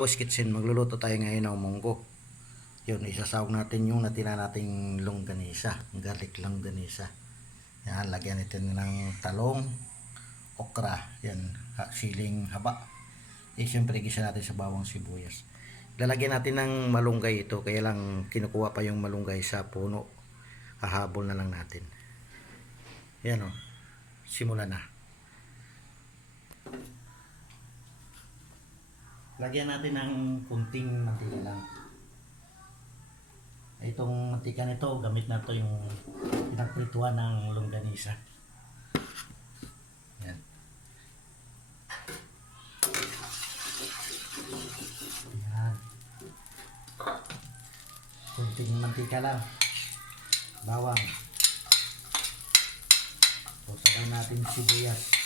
Kitchen, magluluto tayo ngayon ng munggo. Yun, isasawag natin yung natira nating longganisa, garlic longganisa. Yan, lagyan natin ng talong, okra, yan, siling haba. Siyempre gisa natin sa bawang sibuyas. Lalagyan natin ng malunggay ito, kaya lang kinukuha pa yung malunggay sa puno. Hahabol na lang natin. Yan o, simula na. Lagyan natin ng kunting mantika lang. Itong mantika nito, gamit na to yung pinagprituan ng longganisa. Yan. Yan. Kunting mantika lang. Bawang. Pusakay natin sibuyas.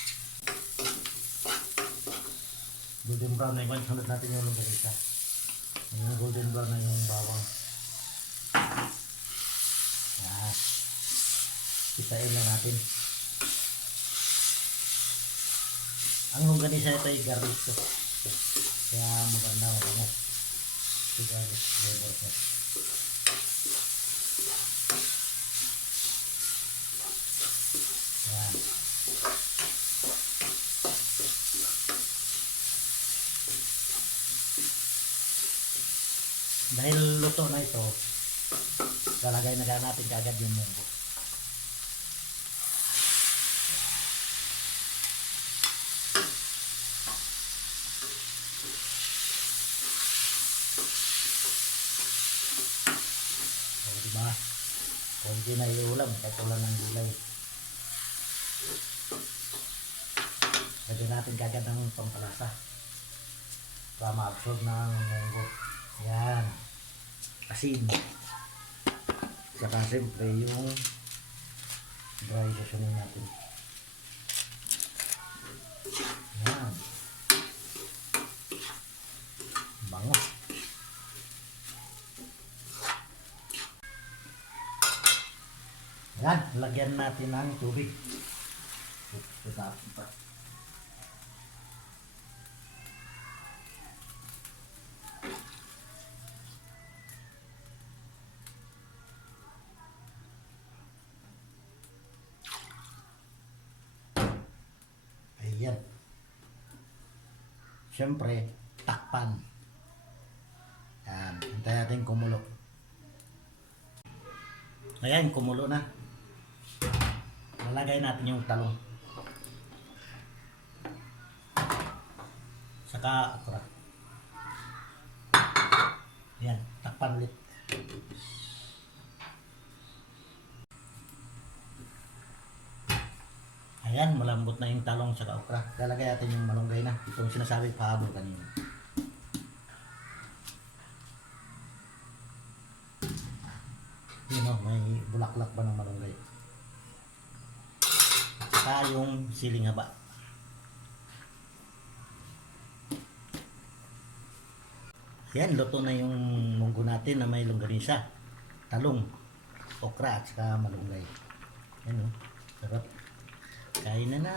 Golden brown na yung sunod natin yung longganisa. Yung golden brown na yung bawang. Yan. Pisain lang natin. Ang longganisa ito ay garlic to. Kaya maganda ako mo. Ito garlic flavor ko. Yan. Dahil luto na ito, lalagay na natin kaagad yung munggo. O diba? Kunti na iulam kahit wala ng gulay. Lagyan natin kaagad ng pampalasa para ma-absorb ng munggo. Yan. Asin. Saka siyempre yung dry seasoning natin. Yan. Bango. Yan. Lagyan natin ng tubig. Tutapin pa. Ayan. Siyempre, takpan. Yan. Hintay natin kumulo. Ayan, kumulo na. Lalagay natin yung talong. Saka okra. Ayan, takpan ulit. Ayan, malambot na yung talong sa okra. Lalagay natin yung malunggay na. Itong sinasabi pahabol kanina. Yun o, may bulaklak ba ng malunggay. At saka yung siling haba. Ayan, luto na yung munggo natin na may longganisa, talong, okra at saka malunggay. Ayan o, sarap. Kain na na.